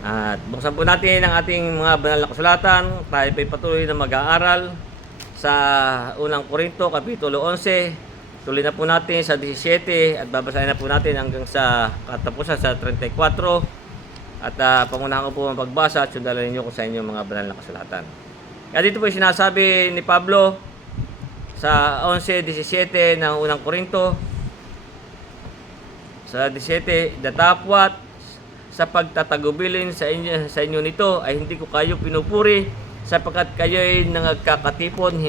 At buksan po natin ang ating mga banal na kasulatan. Tayo po'y patuloy na mag-aaral sa unang Korinto, Kapitulo 11. Tuloy na po natin sa 17 at babasahin na po natin hanggang sa katapusan sa 34. At pangunahan ko po ang pagbasa at sundalan ninyo ko sa inyong mga banal na kasulatan. Kaya dito po sinasabi ni Pablo sa 11:17 ng unang Korinto. Sa 17, datapwat sa pagtatagubilin sa inyo nito ay hindi ko kayo pinupuri sapagkat kayo ay nagkakatipon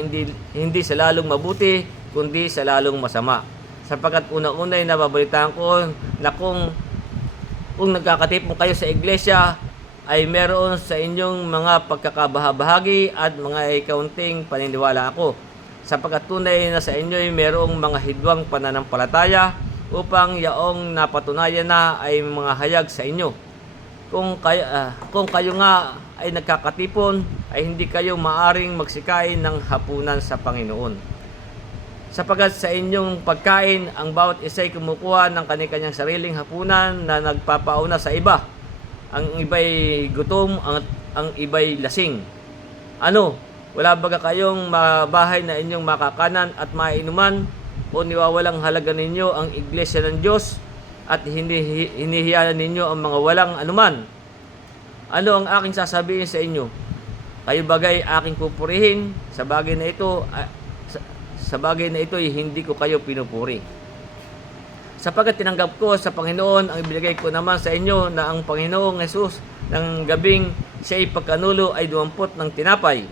hindi sa lalong mabuti kundi sa lalong masama. Sapagkat una-una ay nababalitaan ko na kung nagkakatipon kayo sa iglesia ay meron sa inyong mga pagkakabahabahagi at mga kaunting paniniwala ako. Sapagkat tunay na sa inyo ay merong mga hidwang pananampalataya upang yaong napatunayan na ay mga hayag sa inyo. Kung kayo nga ay nagkakatipon, ay hindi kayo maaring magsikain ng hapunan sa Panginoon. Sapagkat sa inyong pagkain, ang bawat isa ay kumukuha ng kani-kanyang sariling hapunan na nagpapauna sa iba. Ang iba'y gutom, ang iba'y lasing. Ano? Wala baga kayong bahay na inyong makakanan at mainuman? O niwawalang halaga ninyo ang iglesia ng Diyos at hinihiyalan ninyo ang mga walang anuman? Ano ang aking sasabihin sa inyo? Kayo bagay aking pupurihin sa bagay na ito ay hindi ko kayo pinupuri. Sapagkat tinanggap ko sa Panginoon ang ibinigay ko naman sa inyo na ang Panginoong Hesus ng gabing siya'y pagkanulo ay 20 ng tinapay.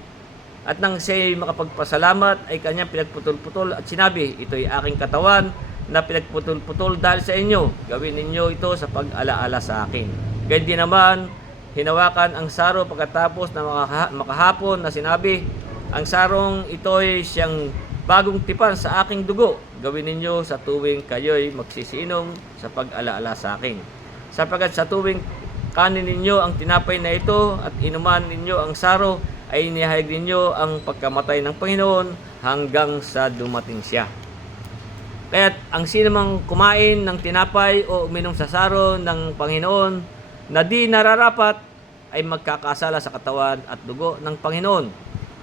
At nang siya'y makapagpasalamat ay kanyang pinagputol-putol at sinabi, ito'y aking katawan na pinagputol-putol dahil sa inyo. Gawin ninyo ito sa pag-alaala sa akin. Ganyan din naman, hinawakan ang saro pagkatapos na makahapon na sinabi, ang sarong ito'y siyang bagong tipan sa aking dugo. Gawin ninyo sa tuwing kayo'y magsisiinom sa pag-alaala sa akin. Sapagkat sa tuwing kanin ninyo ang tinapay na ito at inuman ninyo ang saro, ay inihayag ninyo ang pagkamatay ng Panginoon hanggang sa dumating siya. Kaya't ang sinumang kumain ng tinapay o uminom sa saro ng Panginoon na di nararapat ay magkakasala sa katawan at dugo ng Panginoon.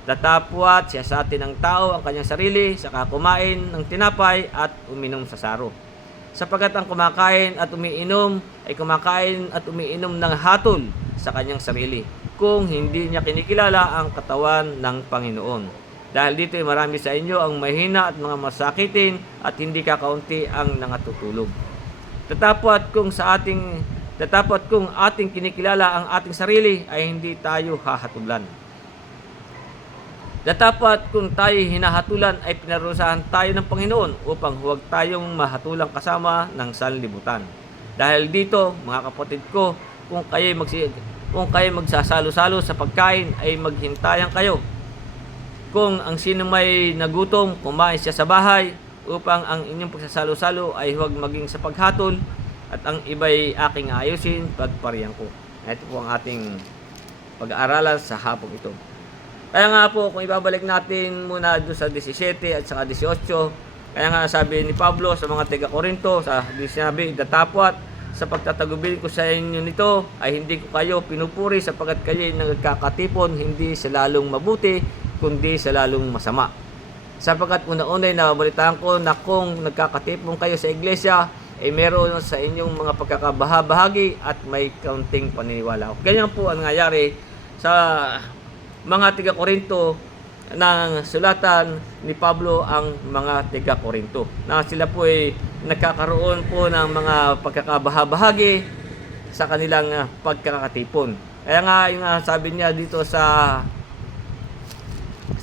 Datapwat siya sa atin ng tao ang kanyang sarili sa kumain ng tinapay at uminom sa saro. Sapagkat ang kumakain at umiinom ay kumakain at umiinom ng hatol sa kanyang sarili, kung hindi niya kinikilala ang katawan ng Panginoon. Dahil dito ay marami sa inyo ang mahina at mga masakitin at hindi kakaunti ang nangatutulog. Datapwat kung ating kinikilala ang ating sarili ay hindi tayo hahatulan. Datapwat kung tayo hinahatulan ay pinarusahan tayo ng Panginoon upang huwag tayong mahatulang kasama ng sanlibutan. Dahil dito, mga kapatid ko, kung kayo magsasalo-salo sa pagkain ay maghintayan kayo. Kung ang sino may nagutom, kumain siya sa bahay upang ang inyong pagsasalo-salo ay huwag maging sa paghatol at ang iba'y aking ayusin pagpariyan ko. Ito po ang ating pag-aaralan sa hapong ito. Kaya nga po, kung ibabalik natin muna doon sa 17 at saka 18, kaya nga sabi ni Pablo sa mga taga-Korinto, sinabi, datapwat sa pagtatagubilin ko sa inyo nito ay hindi ko kayo pinupuri sapagkat kayo ay nagkakatipon hindi sa lalong mabuti kundi sa lalong masama. Sapagkat una-una ay nababalitaan ko na kung nagkakatipon kayo sa iglesia ay meron sa inyong mga pagkakabahabahagi at may kaunting paniniwala. Ganyan po ang nangyayari sa mga taga-Korinto ng sulatan ni Pablo ang mga taga-Korinto na sila po ay nagkakaroon po ng mga pagkakabahabahagi sa kanilang pagkakatipon. Kaya nga yung sabi niya dito sa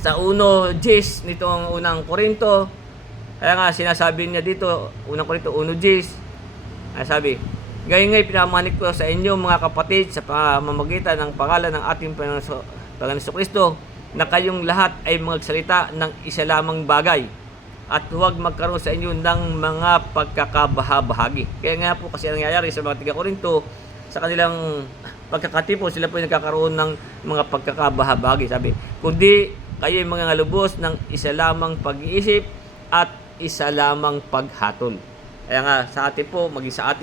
1:10 nitong unang Korinto, kaya nga sinasabi niya dito unang Korinto 1:10, ay sabi, gayon nga'y pinamanik ko sa inyo mga kapatid sa pamamagitan ng pangalan ng ating Panginoon Kristo na kayong lahat ay magsalita ng isa lamang bagay at huwag magkaroon sa inyo ng mga pagkakabahabahagi. Kaya nga po kasi nangyayari sa mga taga-Korinto, sa kanilang pagkakatipon, sila po ay nagkakaroon ng mga pagkakabahabahagi. Sabi, kundi kayo ay mga lubos ng isa lamang pag-iisip at isa lamang paghatol. Kaya nga sa atin po, maging sa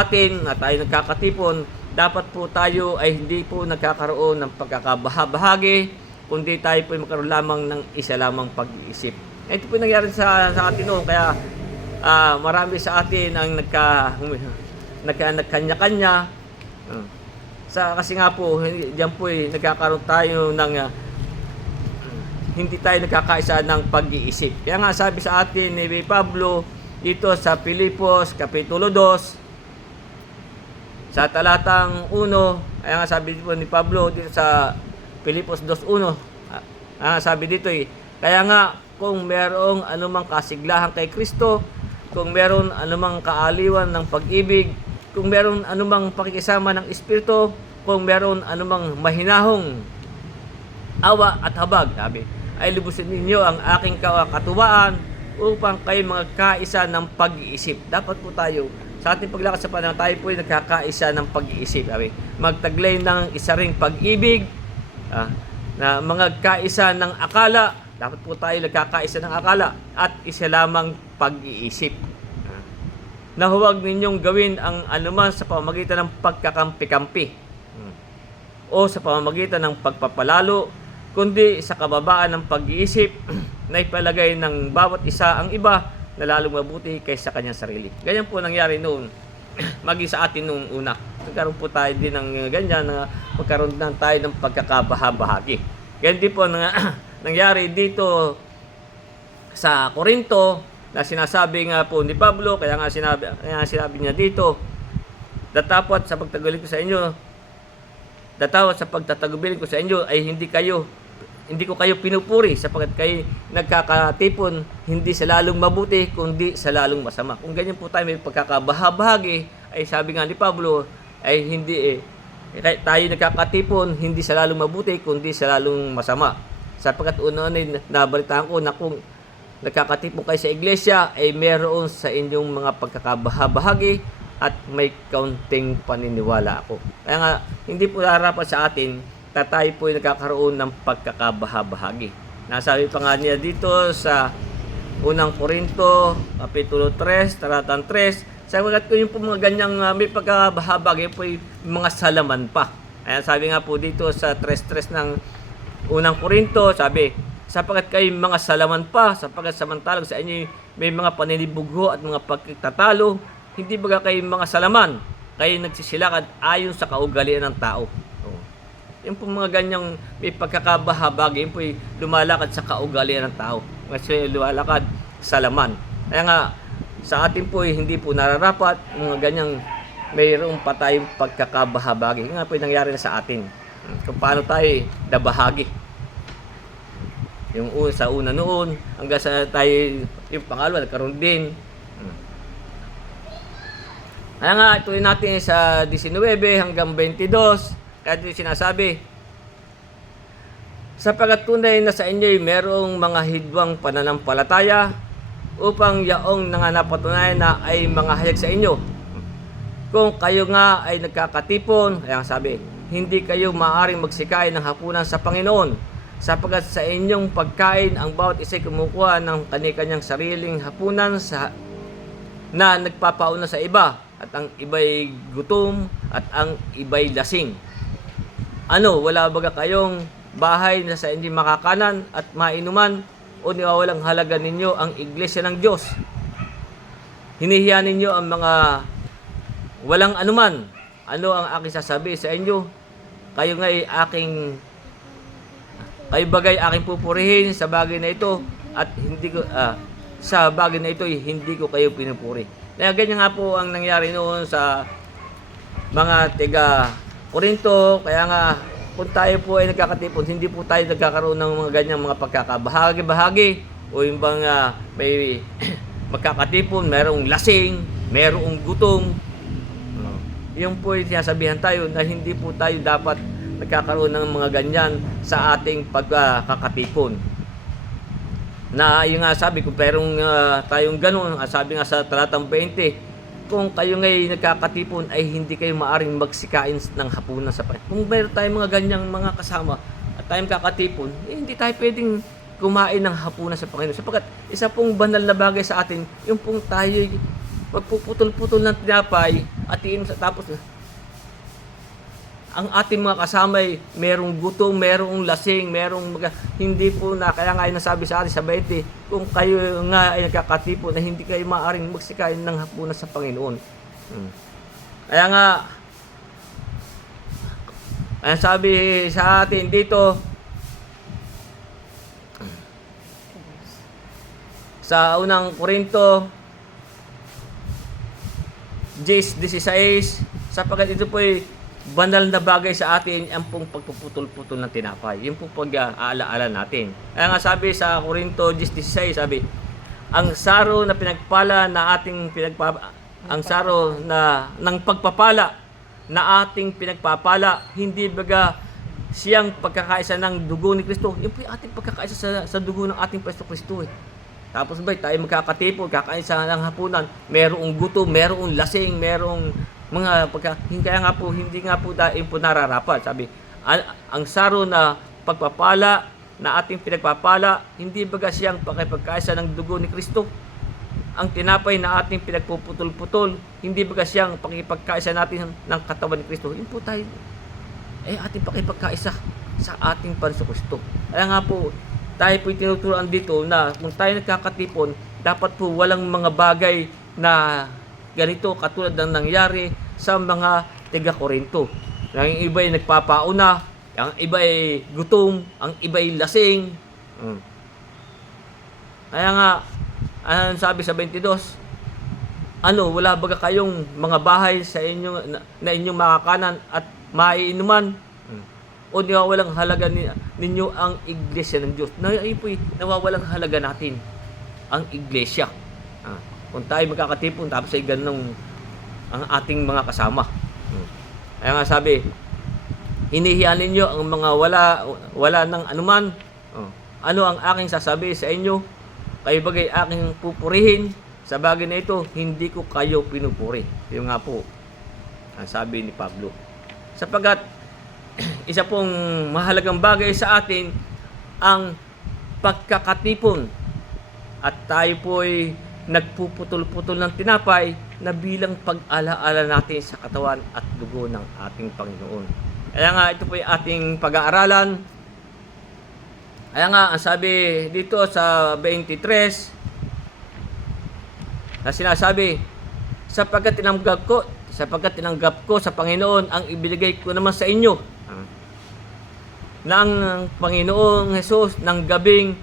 atin na tayo nagkakatipon, dapat po tayo ay hindi po nagkakaroon ng pagkakabahabahagi, kundi tayo po ay magkaroon lamang ng isa lamang pag-iisip. Ito po nangyari sa atin noon, kaya marami sa atin ang nagkanya-kanya. Kasi nga po, diyan po nagkakaroon tayo ng hindi tayo nagkakaisa ng pag-iisip. Kaya nga sabi sa atin ni Pablo dito sa Filipos Kapitulo 2 sa talatang 1, kaya nga sabi dito ni Pablo dito sa Filipos 2:1, sabi dito kaya nga kung merong anumang kasiglahan kay Kristo, kung meron anumang kaaliwan ng pag-ibig, kung meron anumang pakikisama ng Espiritu, kung meron anumang mahinahong awa at habag, sabi, ay lubusin ninyo ang aking katuwaan upang kayo magkaisa ng pag-iisip. Dapat po tayo, sa ating paglakad sa panahon, tayo po ay nagkakaisa ng pag-iisip. Sabi, magtaglay ng isa ring pag-ibig, na magkaisa ng akala. Dapat po tayo nagkakaisa ng akala at isa lamang pag-iisip. Na huwag ninyong gawin ang anuman sa pamamagitan ng pagkakampi-kampi o sa pamamagitan ng pagpapalalo, kundi sa kababaan ng pag-iisip na ipalagay ng bawat isa ang iba na lalong mabuti kaysa kanyang sarili. Ganyan po nangyari noon, maging sa atin noong una. Nagkaroon po tayo din ng ganyan, na magkaroon na tayo ng pagkakabahabahagi. Ganyan din po nangyari dito sa Korinto, na sinasabi nga po ni Pablo, kaya nga sinabi niya dito, datapot sa pagtagubili ko sa inyo, datapot sa pagtatagubilin ko sa inyo ay hindi ko kayo pinupuri sapagkat kayo nagkakatipon hindi sa lalong mabuti kundi sa lalong masama. Kung ganyan po tayo may pagkakabahabahagi, ay sabi nga ni Pablo ay hindi tayo nagkakatipon hindi sa lalong mabuti kundi sa lalong masama. Sapagkat una-una nabalitaan ko na kung nagkakatipon kayo sa iglesia ay meron sa inyong mga pagkakabahabahagi at may kaunting paniniwala ako. Kaya nga hindi po harapan sa atin na tayo po ay nagkakaroon ng pagkakabahabahagi. Nasabi pa nga niya dito sa unang Korinto, Kapitulo 3, talatang 3, sapagkat ko yung po mga ganyang may pagkakabahabahagi po ay mga salaman pa. Kaya sabi nga po dito sa 3:3 ng unang Korinto, sabi, sapagkat kayo mga salaman pa, sapagkat samantalang sa inyo may mga paninibugho at mga pagtatalo, hindi baga kayo mga salaman, kayo nagsisilakad ayon sa kaugalian ng tao. Yung po mga ganyang may pagkakabahabagi, yung po lumalakad sa kaugalian ng tao. Kasi lumalakad sa laman. Kaya nga, sa atin po hindi po nararapat mga ganyang mayroong pa tayong pagkakabahabagi. Yung nga po yung nangyari na sa atin. Kung paano tayo nabahagi. Yung sa una noon, hanggang sa tayo, yung pangalawa, nagkaroon din. Kaya nga, ituloy natin sa 19 hanggang 22. Kaya dito sinasabi, sapagkat tunay na sa inyo'y merong mga hidwang pananampalataya upang yaong napatunayan na ay mga hayag sa inyo. Kung kayo nga ay nagkakatipon, kaya sabi, hindi kayo maaaring magsikain ng hapunan sa Panginoon, sapagkat sa inyong pagkain ang bawat isa'y kumukuha ng kani-kanyang sariling hapunan na nagpapauna sa iba, at ang iba'y gutom at ang iba'y lasing. Wala baga kayong bahay na sa hindi makakanan at mainuman, o niwawalang halaga ninyo ang iglesia ng Diyos? Hinihiya ninyo ang mga walang anuman. Ano ang aking sasabi sa inyo? Kayo bagay aking pupurihin sa bagay na ito, at hindi ko sa bagay na ito hindi ko kayo pinupuri. Kaya ganyan nga po ang nangyari noon sa mga tiga Korinto. Kaya nga, kung tayo po ay nagkakatipon, hindi po tayo nagkakaroon ng mga ganyang mga pagkakabahagi-bahagi, o yung bang may magkakatipon, merong lasing, merong gutom. Yung po yung sinasabihan tayo na hindi po tayo dapat nagkakaroon ng mga ganyan sa ating pagkakatipon. Na yung nga sabi, kung perong tayong ganun, sabi nga sa talatang 20, kung kayo ngay nagkakatipon ay hindi kayo maaring magsikain ng hapunan sa Panginoon. Kung mayroon tayong mga ganyang mga kasama at tayong kakatipon, hindi tayo pwedeng kumain ng hapunan sa Panginoon. Sapagkat isa pong banal na bagay sa atin, yung pong tayo magpuputol-putol ng tinapay at tapos ang ating mga kasama ay merong gutom, merong lasing, hindi po na, kaya nga ay nasabi sa atin sa 20, kung kayo nga ay nagkakatipon na hindi kayo maaaring magsikain ng hapunan sa Panginoon. Kaya nga, ang sabi sa atin dito, sa unang Korinto 10:16, sapagkat ito po ay banal na bagay sa atin ang pong pagpuputol-putol ng tinapay. Yung pong pag-aalaala natin. Kaya nga sabi sa Korinto 10:16, sabi, ang saro na pinagpala na ating ang saro na ng pagpapala na ating pinagpapala, hindi baga siyang pagkakaisa ng dugo ni Kristo. Yun po yung ating pagkakaisa sa dugo ng ating Pwesto Kristo. Tapos ba tayo magkakatipon, kakaisa ng hapunan, merong gutom, merong lasing, merong mga kaya nga po, hindi nga po dahil po nararapat. Sabi, ang saro na pagpapala na ating pinagpapala, hindi baga siyang pagkakaisa ng dugo ni Kristo. Ang tinapay na ating pinagpuputol-putol, hindi baga siyang pakipagkaisa natin ng katawan ni Kristo. Yun po tayo, ating pakipagkaisa sa ating Panginoong Kristo. Kaya nga po, tayo po tinuturuan dito na kung tayo nagkakatipon, dapat po walang mga bagay na ganito katulad ng nangyari sa mga taga-Korinto. Ang iba ay nagpapauna, ang iba ay gutom, ang iba ay lasing. Kaya nga, sabi sa 22, wala baga kayong mga bahay sa inyo na inyong makakanan at maiinuman? O nawawalang halaga ninyo ang iglesia ng Diyos? Nawawalang halaga natin ang iglesia. Kung tayo magkakatipon, tapos ay ganun ang ating mga kasama. Kaya nga sabi, hinihiyan ninyo ang mga wala ng anuman. Ano ang aking sasabi sa inyo? Kayo bagay aking pupurihin. Sa bagay na ito, hindi ko kayo pinupuri. Yung nga po, ang sabi ni Pablo. Sapagat, isa pong mahalagang bagay sa atin ang pagkakatipon. At tayo po ay nagpuputol-putol ng tinapay na bilang pag-alaala natin sa katawan at dugo ng ating Panginoon. Kaya nga ito po ay ating pag-aaralan. Kaya nga ang sabi dito sa 23 na sinasabi, sapagkat tinanggap ko sa Panginoon ang ibinigay ko naman sa inyo ng Panginoong Hesus ng gabing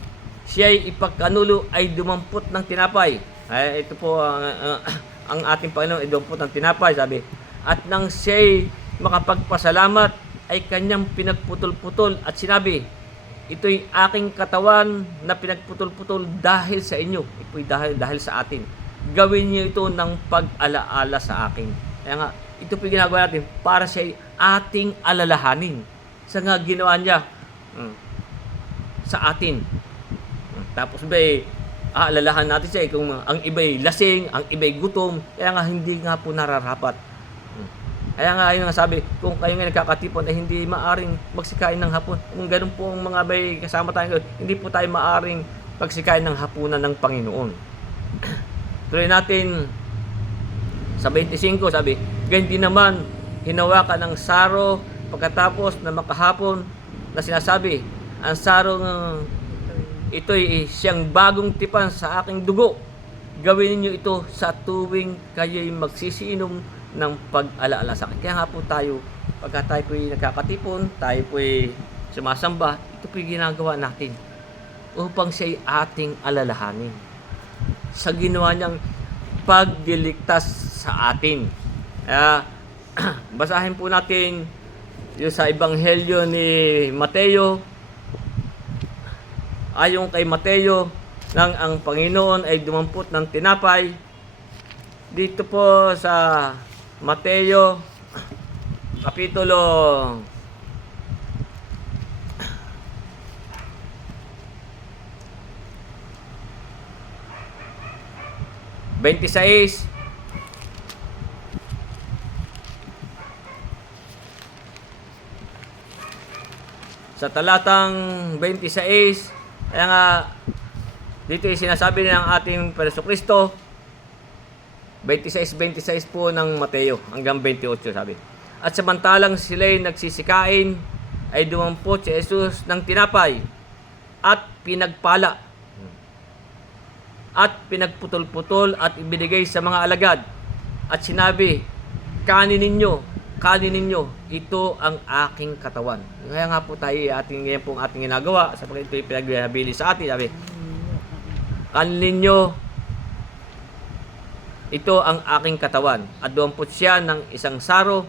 siya'y ipagkanulo ay dumampot ng tinapay. Ito po ang ating Panginoon ay dumampot ng tinapay, sabi. At nang siya'y makapagpasalamat ay kanyang pinagputol-putol at sinabi, ito'y aking katawan na pinagputol-putol dahil sa inyo. Ito'y dahil sa atin. Gawin niyo ito ng pag-alaala sa akin. Kaya nga, ito po ginagawa natin para siya'y ating alalahanin. Sa nga ginawa niya sa atin. Tapos aalalahan natin siya kung ang iba'y lasing, ang iba'y gutom, kaya nga hindi nga po nararapat. Kaya nga ayun nga sabi, kung kayo nga nagkakatipon ay hindi maaring magsikain ng hapon. Kung ganun po ang mga bay kasama tayo, hindi po tayo maaring pagsikain ng hapunan ng Panginoon. Tuloy natin sa 25, sabi, ganyan din naman hinawakan ng saro pagkatapos na makahapon na sinasabi, ang sarong ito'y siyang bagong tipan sa aking dugo. Gawin niyo ito sa tuwing kayo'y magsisiinom ng pag-alaala sa akin. Kaya nga po tayo, pagka tayo po'y nagkakatipon, tayo po'y sumasamba, ito po'y ginagawa natin upang siya'y ating alalahanin sa ginawa niyang pagliligtas sa atin. Basahin po natin yung sa Ebanghelyo ni Mateo. Ayon kay Mateo, nang ang Panginoon ay dumampot ng tinapay, dito po sa Mateo Kapitulo 26, sa talatang 26, kaya nga dito ay sinasabi ng ating Panginoong Kristo, 26 po ng Mateo hanggang 28 sabi. At samantalang sila'y nagsisikain, ay dumampot si Jesus ng tinapay at pinagpala at pinagputol-putol at ibinigay sa mga alagad at sinabi, kanin ninyo, ito ang aking katawan. Kaya nga po tayo, ngayon pong ating ginagawa, sapagkat ito'y pinagbibili sa atin, sabi, kanin ninyo, ito ang aking katawan. At dumampot siya ng isang saro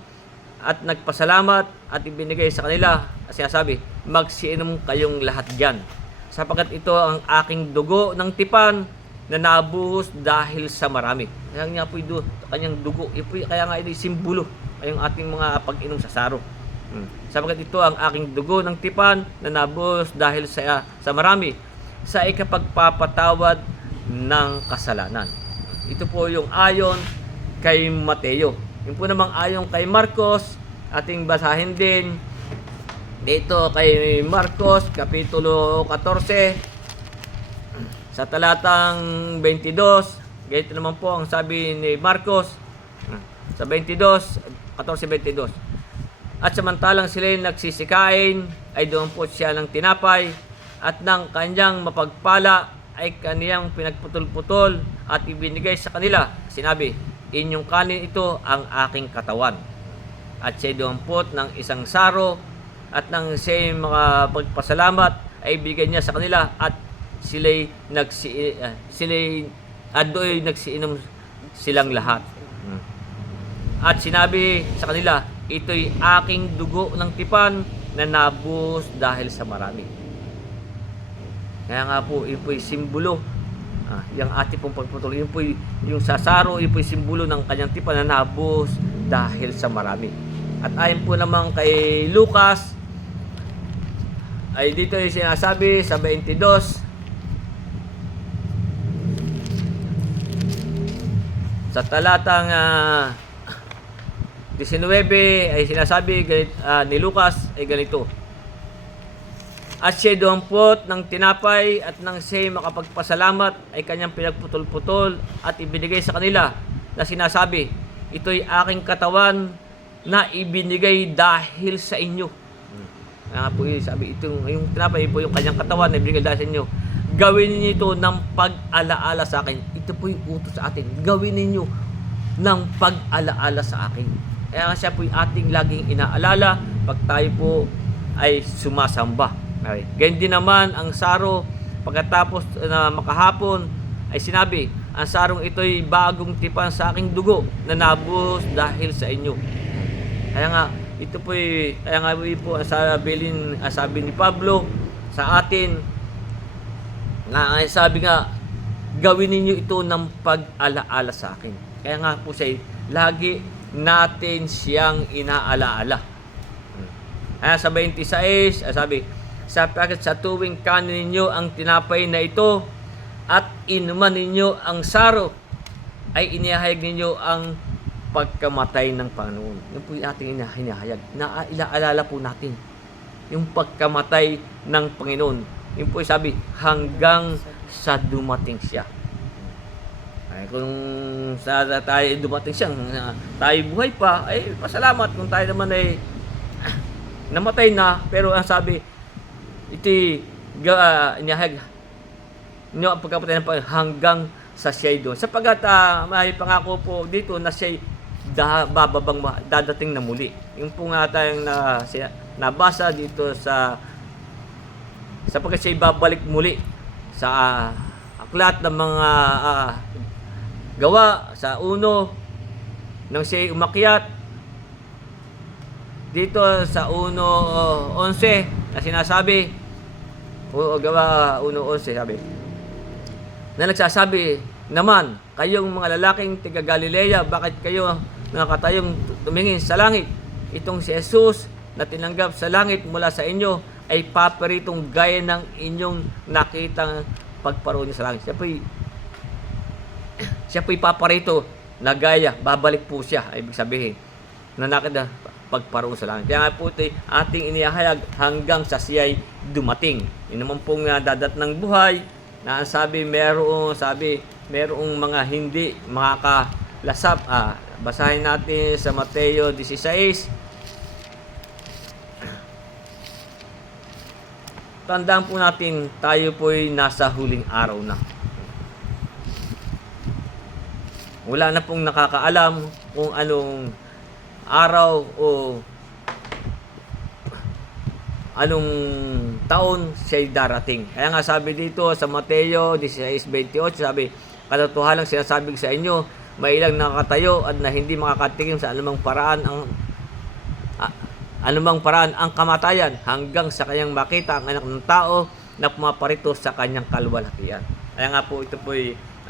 at nagpasalamat at ibinigay sa kanila. Kasi sabi, magsiinom kayong lahat dyan, sapagkat ito ang aking dugo ng tipan na nabuhos dahil sa marami. Kaya nga po ito, kanyang dugo, kaya nga ito simbolo yung ating mga pag-inom sa saro. Sapagkat ito ang aking dugo ng tipan na nabuhos dahil sa marami, sa ikapagpapatawad ng kasalanan. Ito po yung ayon kay Mateo. Yung po namang ayon kay Marcos, ating basahin din dito kay Marcos, Kapitulo 14, sa talatang 22. Ganito naman po ang sabi ni Marcos, sa 14:22. At samantalang sila'y nagsisikain, ay dumampot siya ng tinapay, at ng kanyang mapagpala ay kaniyang pinagputol-putol at ibinigay sa kanila. Sinabi, inyong kanin, ito ang aking katawan. At siya'y dumampot ng isang saro, at nang siya'y makapagpasalamat, ay bigyan niya sa kanila, at sila'y nagsiinom silang lahat. At sinabi sa kanila, ito'y aking dugo ng tipan na nabuhos dahil sa marami. Kaya nga po, yun po'y simbolo. Yung ating pong pagputol, yun po'y yung sasaro, yun po'y simbolo ng kanyang tipan na nabuhos dahil sa marami. At ayon po naman kay Lucas, ay dito yung sinasabi sa 22, sa talatang 19 ay sinasabi ni Lucas ay ganito. At siya'y dumampot ng tinapay at nang siya'y makapagpasalamat ay kanyang pinagputol-putol at ibinigay sa kanila na sinasabi, ito'y aking katawan na ibinigay dahil sa inyo. Po sabi, yung tinapay po yung kanyang katawan na ibinigay dahil sa inyo. Gawin ninyo ito ng pag-alaala sa akin. Ito po yung utos sa atin. Gawin ninyo ng pag-alaala sa akin. Kaya siya po yung ating laging inaalala pag tayo po ay sumasamba. Okay. Ganyan din naman ang saro, pagkatapos na makahapon ay sinabi, ang sarong ito'y bagong tipan sa aking dugo na nabuhos dahil sa inyo. Kaya nga, ito po kaya nga po sabi ni Pablo sa atin, na sabi nga, gawin ninyo ito ng pag-alaala sa akin. Kaya nga po siya, lagi natin siyang inaalaala. Sa 26, sabi, sapagkat sa tuwing kanin ninyo ang tinapay na ito at inuman ninyo ang saro, ay inihayag ninyo ang pagkamatay ng Panginoon. Yun po yung ating hinahayag. Ilaalala po natin yung pagkamatay ng Panginoon. Yun po yung sabi, hanggang sa dumating siya. Ay, kung sa tayo dumating siya, tayo buhay pa, ay pasalamat. Kung tayo naman ay namatay na, pero ang sabi, ito'y inihayag nyo ang pagkamatay ng Panginoon hanggang sa siya'y doon. Sapagat may pangako po dito na siya'y bababang dadating na muli. Yung po nga tayong nabasa dito sapagkat siya'y babalik muli sa aklat ng mga gawa sa 1 nang siya'y umakyat dito sa 1:11 na sinasabi, gawa 1:11 sabi, na nagsasabi naman, kayong mga lalaking tiga Galilea, bakit kayo nakatayong tumingin sa langit? Itong si Jesus na tinanggap sa langit mula sa inyo ay paparitong gaya ng inyong nakitang pagparoon niya sa langit. Siya po'y paparito na gaya, babalik po siya, ibig sabihin na nakita pagparoon sa langit. Kaya nga po ito'y ating inihahayag hanggang sa siya'y dumating. Yun naman pong dadat ng buhay na sabi merong mga hindi basahin natin sa Mateo 16. Tandaan po natin, tayo po'y nasa huling araw na. Wala na pong nakakaalam kung anong araw o anong taon siya'y darating. Kaya nga sabi dito sa Mateo 16:28, sabi, katotohanan sinasabi sa inyo, may ilang nakatayo at na hindi makakatikim sa anumang paraan ang kamatayan hanggang sa kanyang makita ang anak ng tao na pumaparito sa kanyang kalwalhatian. Kaya nga po ito po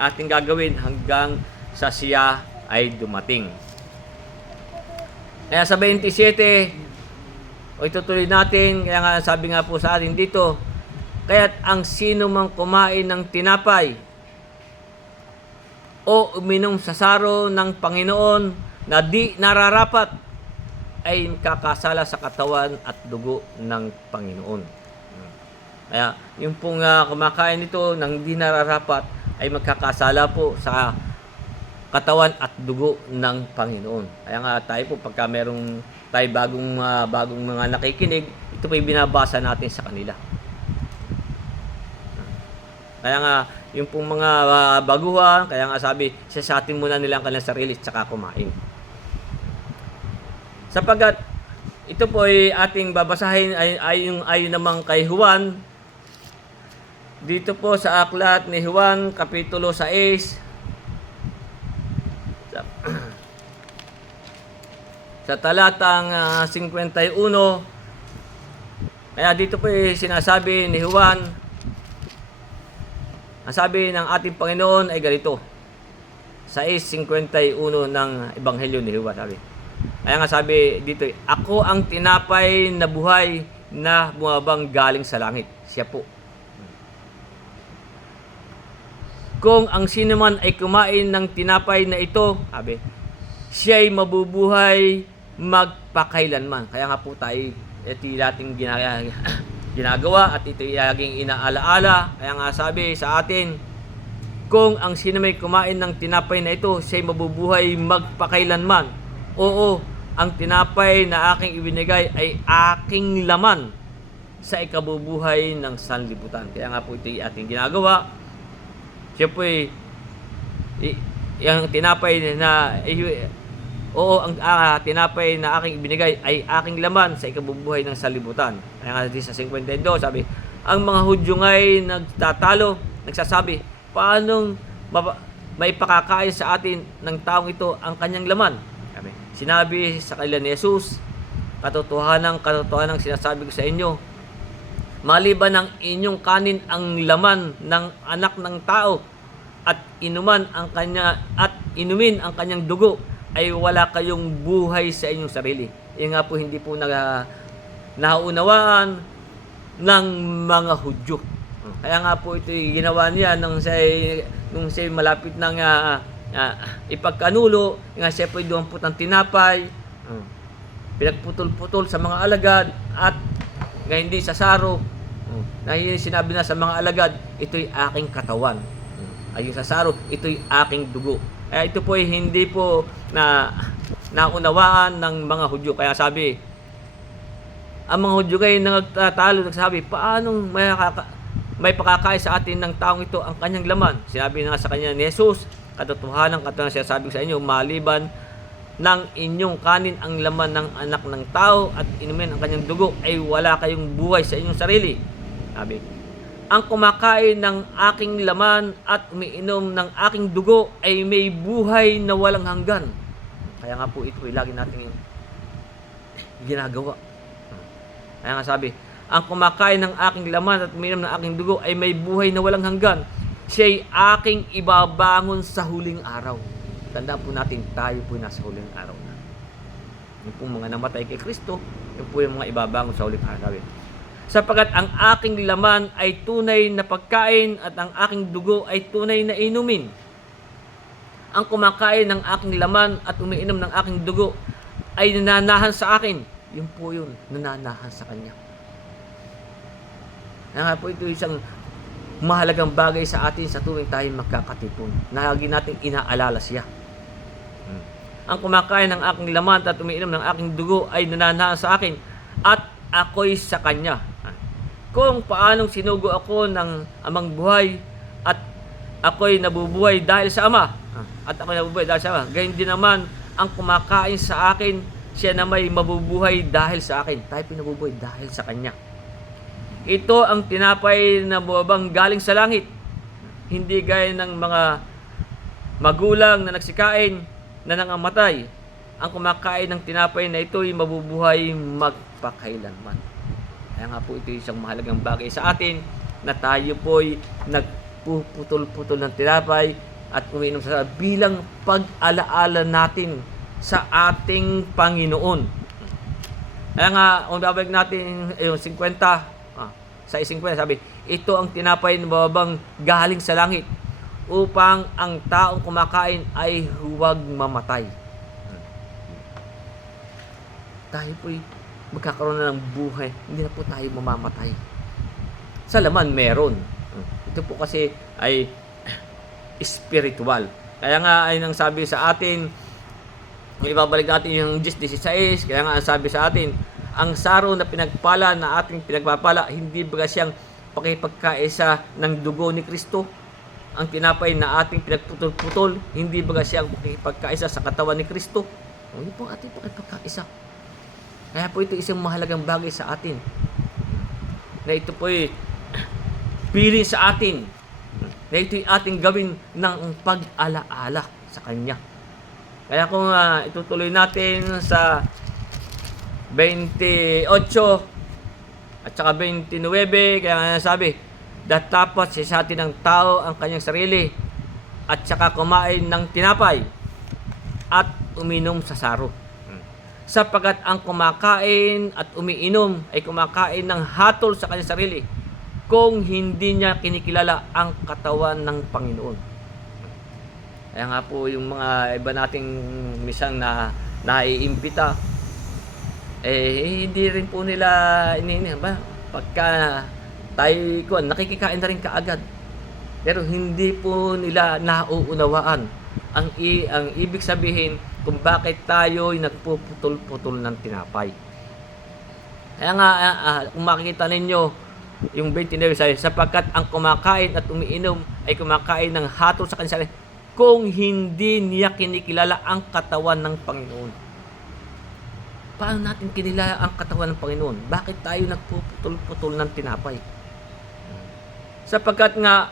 ating gagawin hanggang sa siya ay dumating. Kaya sa 27, itutuloy natin, kaya nga sabi nga po sa atin dito, kaya't ang sino mang kumain ng tinapay o uminom sa saro ng Panginoon na di nararapat ay kakasala sa katawan at dugo ng Panginoon. Kaya yung pong kumakain nito ng di nararapat ay magkakasala po sa katawan at dugo ng Panginoon. Kaya nga tayo po pagka merong tayo bagong mga nakikinig, ito po yung binabasa natin sa kanila. Kaya nga yung pong mga baguhan, kaya nga sabi, sasatin muna nila ang kanilang sarili at saka kumain. Sapagkat ito po ay ating babasahin ayon naman kay Juan. Dito po sa aklat ni Juan, Kapitulo 6, sa talatang 51. Kaya dito po ay sinasabi ni Juan, ang sabi ng ating Panginoon ay ganito. 6:51 ng Ebanghelyo ni Juan, sabi. Kaya nga sabi dito, ako ang tinapay na buhay na bumabang galing sa langit. Siya po. Kung ang sino man ay kumain ng tinapay na ito, sabi, siya'y mabubuhay magpakailanman. Kaya nga po tayo, ito yung ating ginagawa at ito yung laging inaalaala. Kaya nga sabi sa atin, kung ang sino may kumain ng tinapay na ito, siya'y mabubuhay magpakailanman. Oo, ang tinapay na aking ibinigay ay aking laman sa ikabubuhay ng sanlibutan. Kaya nga po ito yung ating ginagawa. Siya po yung tinapay na ang tinapay na aking ibinigay ay aking laman sa ikabubuhay ng sanlibutan. Kaya nga sa 52, sabi, ang mga Hudyo nga'y nagsasabi, paanong maipakakain sa atin ng taong ito ang kanyang laman? Sinabi sa kanila ni Jesus, katotohanan sinasabi ko sa inyo, maliban ng inyong kanin ang laman ng anak ng tao at inumin ang kanyang dugo, ay wala kayong buhay sa inyong sarili. Yan nga po hindi po naunawaan ng mga Hudyo. Kaya nga po ito ginawa niya nung siya malapit ng ipagkanulo, nga siya po dumampot ng tinapay, pinagputol-putol sa mga alagad at nga hindi sa saro. Sinabi na sa mga alagad, ito'y aking katawan. Ayun sa saro, ito'y aking dugo. Kaya ito po ay hindi po naunawaan ng mga Hudyo. Kaya sabi, ang mga Hudyo kayo nagsasabi, paano may pakakain sa atin ng taong ito ang kanyang laman? Sinabi na sa kanya ni Jesus, katotohanan siya sabi sa inyo, maliban ng inyong kanin ang laman ng anak ng tao at inumin ang kanyang dugo, ay wala kayong buhay sa inyong sarili. Sabi, ang kumakain ng aking laman at umiinom ng aking dugo ay may buhay na walang hanggan. Kaya nga po ito ay lagi natin ginagawa. Kaya nga sabi, ang kumakain ng aking laman at umiinom ng aking dugo ay may buhay na walang hanggan. Siya'y aking ibabangon sa huling araw. Tandaan po natin, tayo po nasa huling araw na. Yung po mga namatay kay Kristo, yung po yung mga ibabangon sa huling araw. Sapagkat ang aking laman ay tunay na pagkain at ang aking dugo ay tunay na inumin. Ang kumakain ng aking laman at umiinom ng aking dugo ay nananahan sa akin. Yun po yun, nananahan sa Kanya. Kaya nga po ito isang mahalagang bagay sa atin sa tuwing tayo magkakatipon. Lagi natin inaalala siya. ang kumakain ng aking laman at umiinom ng aking dugo ay nananahan sa akin at ako'y sa kanya. Kung paanong sinugo ako ng amang buhay at ako'y nabubuhay dahil sa Ama, at ako'y nabubuhay dahil sa Ama, gayon din naman ang kumakain sa akin, siya na may mabubuhay dahil sa akin. Tayo pinabubuhay dahil sa Kanya. Ito ang tinapay na bumabang galing sa langit. Hindi gaya ng mga magulang na nagsikain na nangamatay. Ang kumakain ng tinapay na ito ay mabubuhay magpakailanman. Kaya nga po ito isang mahalagang bagay sa atin na tayo po'y nagpuputol-putol ng tinapay at umiinom sa bilang pag-alaala natin sa ating Panginoon. Kaya nga, kung babalik natin yung 50, sa 50, sabi, ito ang tinapay na babang galing sa langit upang ang taong kumakain ay huwag mamatay. Tayo po'y magkakaroon na ng buhay, hindi na po tayo mamamatay. Sa laman, meron. Ito po kasi ay spiritual. Kaya nga ay nang sabi sa atin, ibabalik natin yung 10:16, kaya nga ang sabi sa atin, ang saro na pinagpala na ating pinagpapala, hindi ba siyang pakipagkaisa ng dugo ni Kristo? Ang tinapay na ating pinagputol-putol, hindi ba siyang pakipagkaisa sa katawan ni Kristo? Hindi po ating pakipagkaisa. Kaya po ito isang mahalagang bagay sa atin. Na ito po'y pili sa atin. Na ito'y ating gawin ng pag-alaala sa Kanya. Kaya kung itutuloy natin sa 28 at saka 29, kaya nga sabi, dapat sa atin ng tao ang kanyang sarili at saka kumain ng tinapay at uminom sa saro. Sapagkat ang kumakain at umiinom ay kumakain ng hatol sa kanyang sarili kung hindi niya kinikilala ang katawan ng Panginoon. Kaya nga po yung mga iba nating misang na naiimbita, hindi rin po nila ba? Pagka tayo nakikikain na rin kaagad. Pero hindi po nila nauunawaan ang ibig sabihin kung bakit tayo nagpuputol-putol ng tinapay. Kaya nga, kung makikita ninyo, yung 29 sabi, sapagkat ang kumakain at umiinom ay kumakain ng hatol sa kanyang sarili kung hindi niya kinikilala ang katawan ng Panginoon. Paano natin kinilala ang katawan ng Panginoon? Bakit tayo nagpuputol-putol ng tinapay? Sapagkat nga,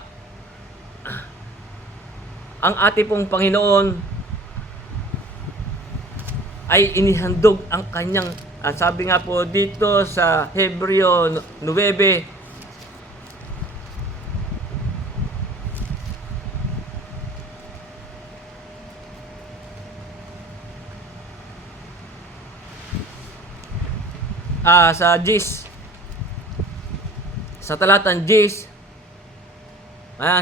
ang ating pong Panginoon ay inihandog ang kanyang, sabi nga po dito sa Hebreo 9, sa 10, sa talatang 10,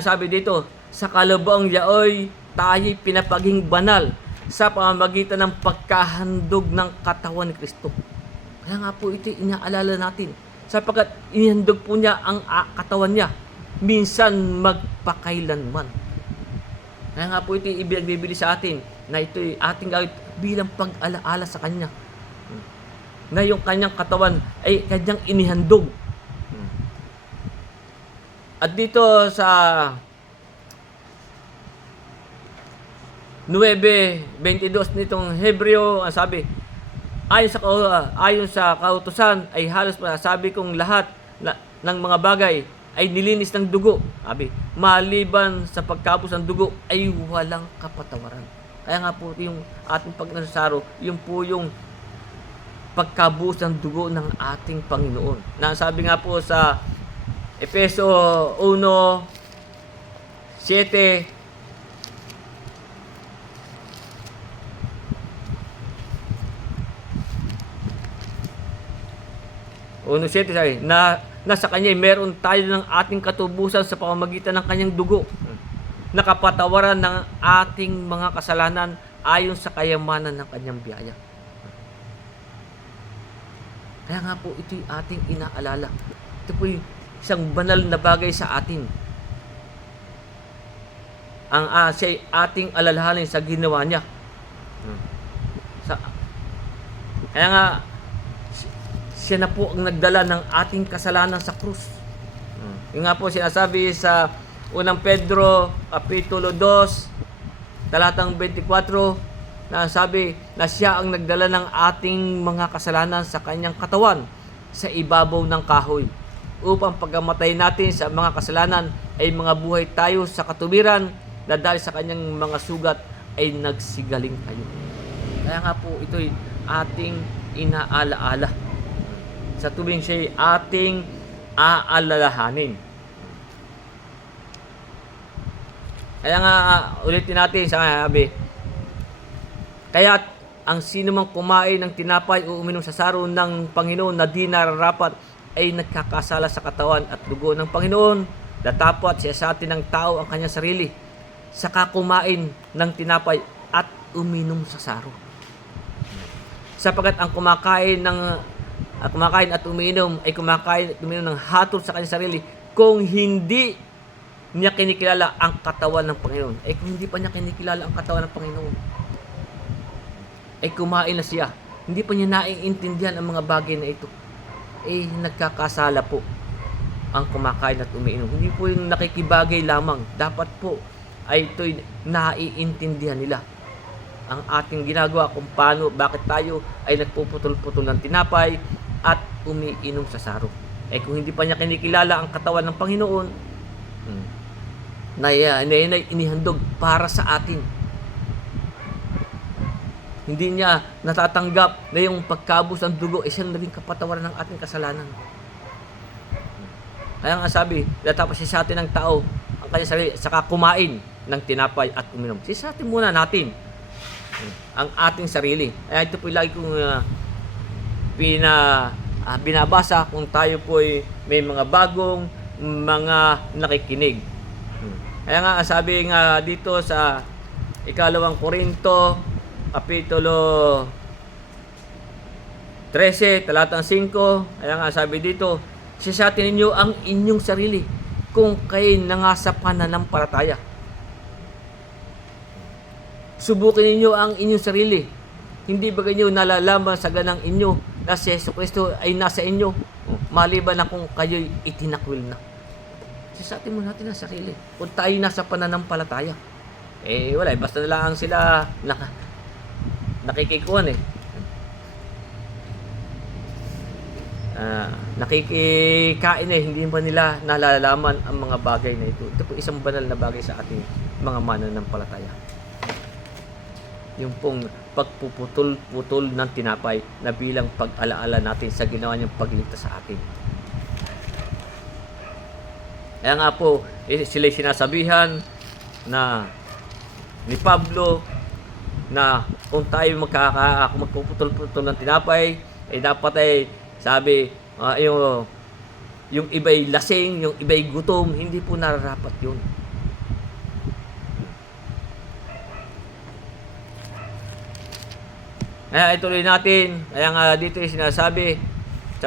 sabi dito, sa kalubang yaoy tayo'y pinapaging banal sa pamamagitan ng pagkahandog ng katawan ni Kristo. Kaya nga po ito inaalala natin, sapagkat inihandog po niya ang katawan niya minsan magpakailanman. Kaya nga po ito ibinagbibili sa atin na ito'y ating gawin bilang pag-alaala sa Kanya, na yung Kanyang katawan ay Kanyang inihandog. At dito sa 9:22 nitong Hebreo, ang sabi, ayon sa kautusan ay halos sabi kong lahat ng mga bagay ay nilinis ng dugo. Sabi, maliban sa pagkabos ng dugo ay walang kapatawaran. Kaya nga po yung ating pagnasaro, yung po yung pagkabos ng dugo ng ating Panginoon. Na sabi nga po sa Efeso 1:7, 1:7 sabi, na nasa Kanya meron tayo ng ating katubusan sa pamamagitan ng Kanyang dugo, nakapatawaran ng ating mga kasalanan ayon sa kayamanan ng Kanyang biyaya. Kaya nga po ito'y ating inaalala. Ito po yung isang banal na bagay sa atin. Ang siya'y ating alalahanin sa ginawa niya. Kaya nga, siya na po ang nagdala ng ating kasalanan sa krus. Yung nga po sinasabi sa unang Pedro, Kapitulo 2, talatang 24, na sabi na siya ang nagdala ng ating mga kasalanan sa kanyang katawan sa ibabaw ng kahoy, upang pagkamatay natin sa mga kasalanan ay mga buhay tayo sa katuwiran, na dahil sa kanyang mga sugat ay nagsigaling tayo. Kaya nga po ito'y ating inaalaala sa tuwing siya'y ating aalalahanin. Kaya nga ulitin natin sa sabi, kaya't ang sino mang kumain ng tinapay o uminom sa saro ng Panginoon na di nararapat ay nagkakasala sa katawan at dugo ng Panginoon. Datapat siya sa atin ng tao ang kanyang sarili, saka kumain ng tinapay at uminom sa saro. Sapagkat ang kumakain at umiinom ay kumakain at umiinom ng hatol sa kanyang sarili, kung hindi niya kinikilala ang katawan ng Panginoon. Kung hindi pa niya kinikilala ang katawan ng Panginoon, kumain na siya. Hindi pa niya naiintindihan ang mga bagay na ito. Nagkakasala po ang kumakain at umiinom. Hindi po yung nakikibagay lamang. Dapat po ay ito'y naiintindihan nila ang ating ginagawa, kung paano, bakit tayo ay nagpuputol-putol ng tinapay at umiinom sa saro. Kung hindi pa niya kinikilala ang katawan ng Panginoon, na inihandog para sa atin, hindi niya natatanggap na yung pagkabos ng dugo siya na rin kapatawaran ng ating kasalanan. Kaya nga sabi, datapos siya sa atin ng tao ang kanyang sarili, saka kumain ng tinapay at uminom. Sisatin muna natin ang ating sarili. Kaya ito po lagi kong binabasa kung tayo po may mga bagong mga nakikinig. Kaya nga sabi nga dito sa ikalawang Korinto, Kapitulo 13, talatang 5, kaya nga sabi dito, sisatin ninyo ang inyong sarili kung kayo nangasa pananampalataya. Subukin ninyo ang inyong sarili. Hindi ba ganyo nalalaman sa ganang inyo na si Jesucristo ay nasa inyo, maliban na kung kayo'y itinakwil na? Sisatin mo natin ang sarili kung tayo nasa pananampalataya. Wala, basta na lang sila nakikikuhan nakikikain hindi ba nila nalalaman ang mga bagay na ito. Ito po isang banal na bagay sa ating mga mananampalataya. Yung pong pagpuputol-putol ng tinapay na bilang pag-alaala natin sa ginawa niyang pagligtas sa atin. Kaya nga po, sila sinasabihan na ni Pablo na kung tayo magpuputol-putol ng tinapay, dapat sabi, yung iba'y lasing, yung iba'y gutom, hindi po nararapat yun. Kaya ituloy natin. Kaya nga dito sinasabi sa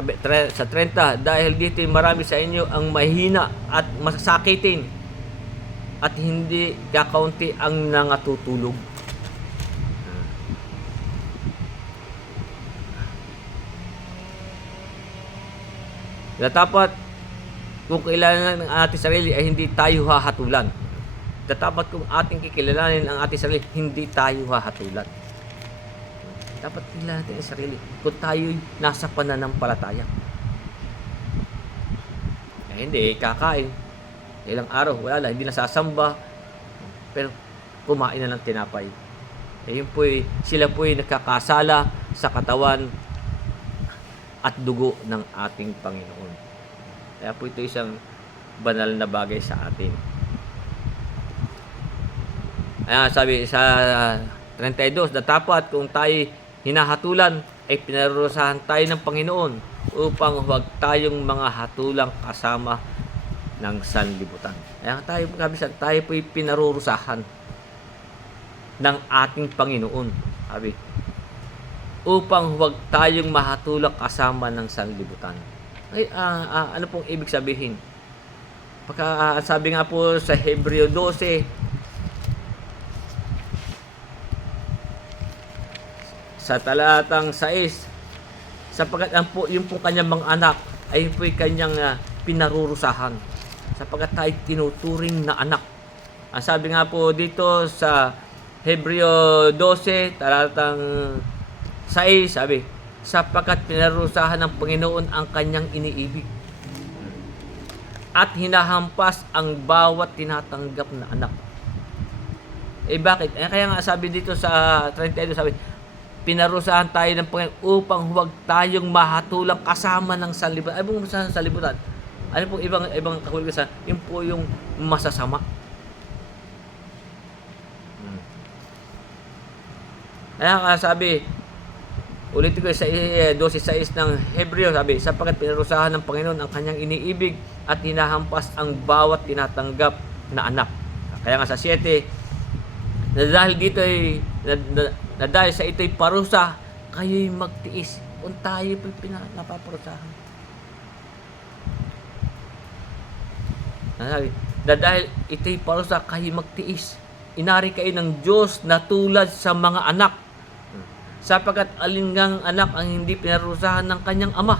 30, dahil dito marami sa inyo ang mahina at masasakitin at hindi kakaunti ang nangatutulog. Dapat kung kailangan ng ating sarili ay hindi tayo hahatulan. Dapat kung ating kikilalanin ang ating sarili, hindi tayo hahatulan. Dapat kilala natin ang sarili kung tayo'y nasa pananampalataya. Hindi, kakain. Ilang araw, wala lang, hindi nasasamba. Pero kumain na ng tinapay. Yun sila po'y nakakasala sa katawan at dugo ng ating Panginoon. Kaya po ito isang banal na bagay sa atin. Sabi sa 32, dapat kung tayo hinahatulan ay pinarurusahan tayo ng Panginoon upang huwag tayong mga hatulang kasama ng sanlibutan. Kaya tayo po'y pinarurusahan ng ating Panginoon. Sabi, upang huwag tayong mahatulak kasama ng sanlibutan. Ano pong ibig sabihin? Sabi nga po sa Hebreo 12, sa talatang 6, sapagkat yung po kanyang mga anak ay po kanyang pinarurusahan, sapagkat tayo tinuturing na anak. Ang sabi nga po dito sa Hebreo 12, talatang 6, sabi, sapagkat pinarurusahan ng Panginoon ang kanyang iniibig at hinahampas ang bawat tinatanggap na anak. Bakit? Kaya nga sabi dito sa 32, sabi, pinarusahan tayo ng Panginoon upang huwag tayong mahatulang kasama ng sanlibutan. Ay, pong sa sanlibutan. Ano pong ibang kahulugan? Yun po yung masasama. Kaya nga sabi, ulit ko sa 12:6 ng Hebreo, sabi, sapagkat pinarusahan ng Panginoon ang kanyang iniibig at hinahampas ang bawat tinatanggap na anak. Kaya nga sa 7, na dahil dito ay na dahil sa ito'y parusa, kayo'y magtiis. Kung tayo po'y napaparusahan. Na dahil ito'y parusa, kayo'y magtiis. Inari kayo ng Diyos na tulad sa mga anak, sapagkat alingang anak ang hindi pinarusahan ng kanyang ama.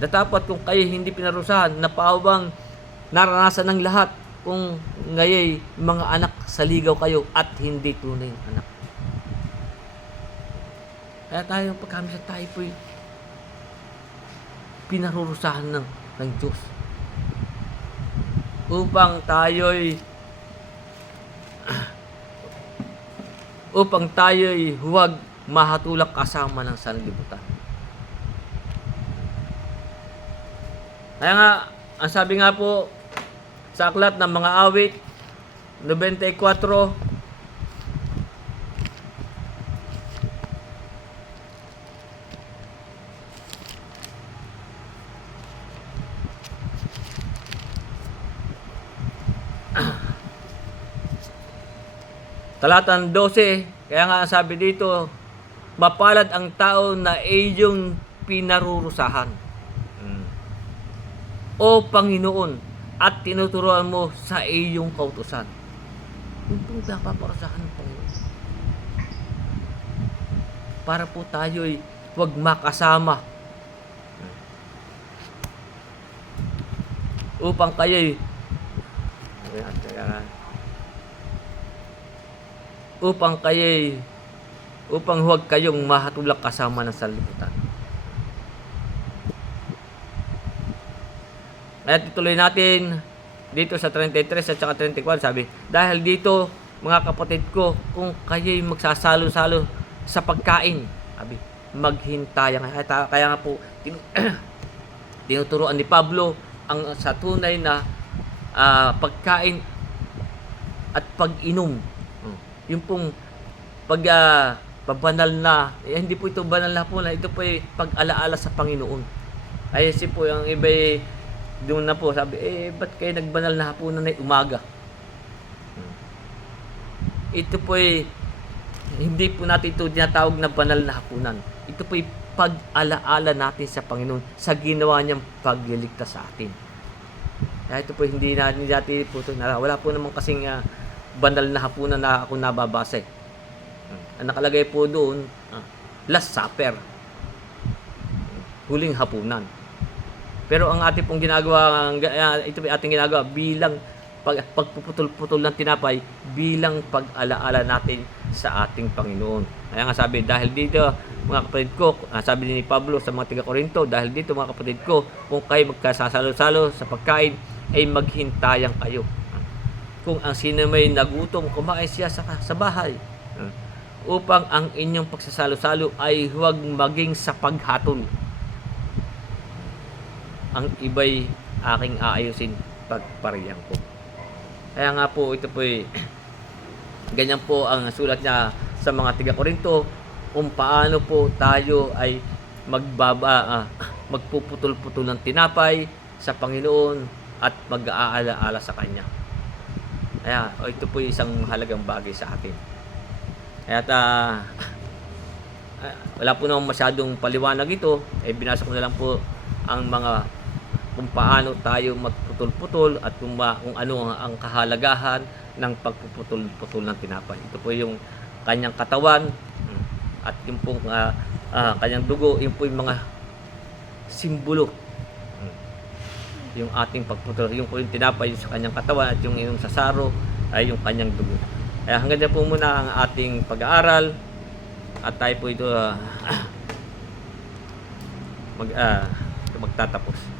Datapat kung kayo hindi pinarusahan, napawang naranasan ng lahat kung ngayay mga anak sa ligaw kayo at hindi tunay ng anak. Kaya tayo, pagkamisa tayo po'y pinarurusahan ng Diyos upang tayo'y huwag mahatulak kasama ng sanlibutan. Kaya nga, ang sabi nga po sa aklat ng mga awit 94, talatang 12, kaya nga sabi dito, mapalad ang tao na iyong pinarurusahan, O Panginoon, at tinuturuan mo sa iyong kautusan. Yung pong napaparusahan ng Panginoon. Para po tayo'y huwag makasama. Upang huwag kayong mahatulak kasama ng sanlibutan. At ituloy natin dito sa 33 at saka 34, sabi, dahil dito, mga kapatid ko, kung kayo'y magsasalo-salo sa pagkain, sabi, maghintayan. Kaya nga po, tinuturoan ni Pablo ang sa tunay na pagkain at pag-inom. Yung pong pagbanal na, hindi po ito banal na po, ito po ay pag-alaala sa Panginoon. Ay po yung iba doon na po sabi, ba't kayo nagbanal na hapunan ay umaga? Ito po ay hindi po natin ito tinatawag na banal na hapunan. Ito po ay pag-alaala natin sa Panginoon sa ginawa niyang pagliligtas sa atin. Kaya ito po hindi natin po ito, wala po naman kasing banal na hapunan na ako nababasa. Ang nakalagay po doon, Last Supper, huling hapunan. Pero ang ating pong ginagawa, ito ating ginagawa bilang pagpuputol-putol ng tinapay, bilang pag-alaala natin sa ating Panginoon. Kaya nga sabi, dahil dito mga kapatid ko, sabi ni Pablo sa mga taga-Korinto, dahil dito mga kapatid ko, kung kayo magkasasalo-salo sa pagkain, ay maghintayang kayo. Kung ang sino may nagutom, kumain siya sa bahay, upang ang inyong pagsasalo-salo ay huwag maging sa paghatol. Ang iba'y aking aayusin pagpariyang ko. Kaya nga po, ito po ganyan po ang sulat niya sa mga taga-Korinto, kung paano po tayo ay magpuputol-putol ng tinapay sa Panginoon at mag-aalaala sa Kanya. Kaya ito po isang mahalagang bagay sa atin. Kaya wala po naman masyadong paliwanag ito, binasa ko na lang po ang mga kung paano tayo magputol-putol at kung ano ang kahalagahan ng pagpuputol-putol ng tinapay. Ito po yung kanyang katawan at yung pong kanyang dugo, yun po yung mga simbolo. Yung ating pagputol, yung po yung tinapay sa kanyang katawan, at yung sasaro ay yung kanyang dugo. Kaya hanggang dyan po muna ang ating pag-aaral, at tayo po ito magtatapos.